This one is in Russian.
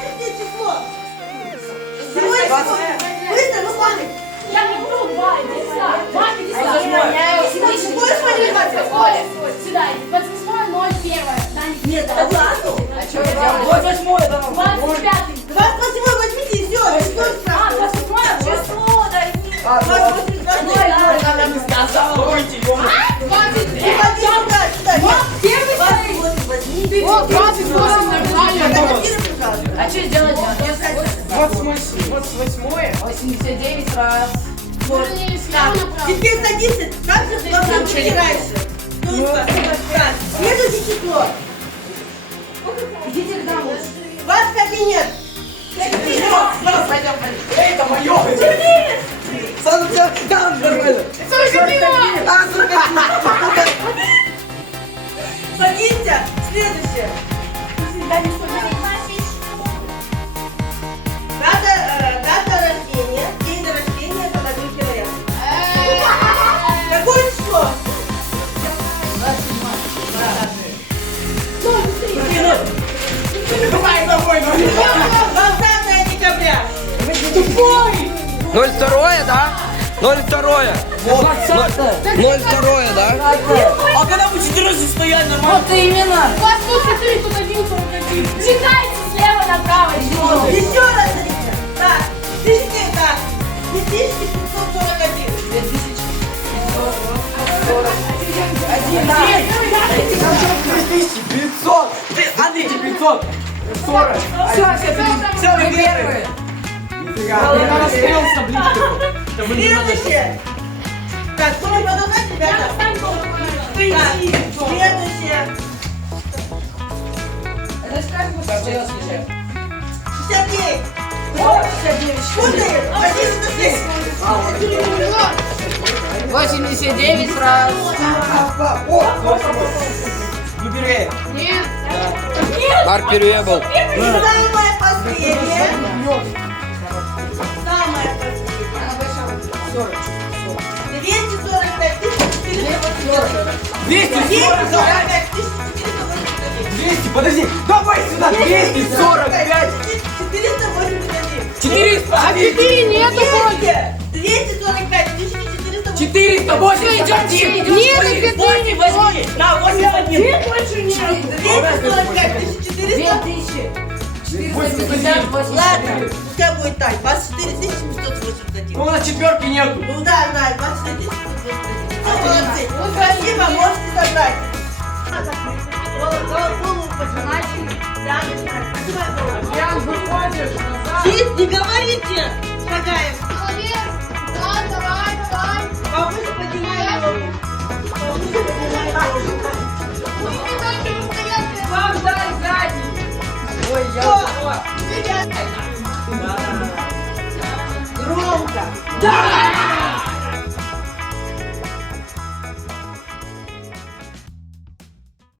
20 число. Седьмое число. Быстро, выходим. Я не буду 2, иди сюда. 2, иди сюда. Ты будешь смотреть 28? Сюда, 28.01. Нет, это классу. А что я делаю? 28-е, да. 25. 28 возьмите и все. А, 28 число, да. А, 28, 28. она не сказала. Приходи сюда. Первый стоит. 28. Вот, 28 нормально. Фотографируй, пожалуйста. А что сделать? 28-е. 89 раз. Так, теперь садись. Как же ты должна быть раньше? Ну, так, следующее число. Идите к нам лучше. Ваш кабинет. Пойдем. Это мое. Да, нормально. Садись. Следующее. Дата рождения. День рождения. Это на 2 километра. Какое число? 27. Давай домой, 20 декабря. 02, да? 02. 02, да? А когда мы 14 стоять нормально? Вот именно. У вас тут 4, тут 1, 41. Читайте слева направо. Еще раз садись. Так, пишите так. 2541. 3500. А ты 500. 40. Все, вы первые. Нифига. Мне надо стрел с табличкой. Следующее. Так, кто не продолжать, ребята? Так, следующее. Это ж как бы остается еще. 69. 69. Путаем. 11. 89 раз. Выбери. Нет. Марк переебал. И самое последнее. Самое последнее. 245 480. 245 481. 200, подожди. Давай сюда. 245. 481. 400. А 4 нету вроде. 245 481. 481. Нет, 8 возьми. На, 8 возьми. Нет, больше нет. 245 400. 458. Ладно, пускай будет так. 24 581. Ну, у нас четверки нету. Ну да, 24 581. Все, молодцы. Спасибо, можете забрать. Голову пожелайте. Да, Прям выходишь назад. Чист, не говорите. Шагаем. Молодец. Да, давай. Повыше поднимай голову. Повыше поднимай голову. Вам дай задний. Ой, Все. Громко. Да!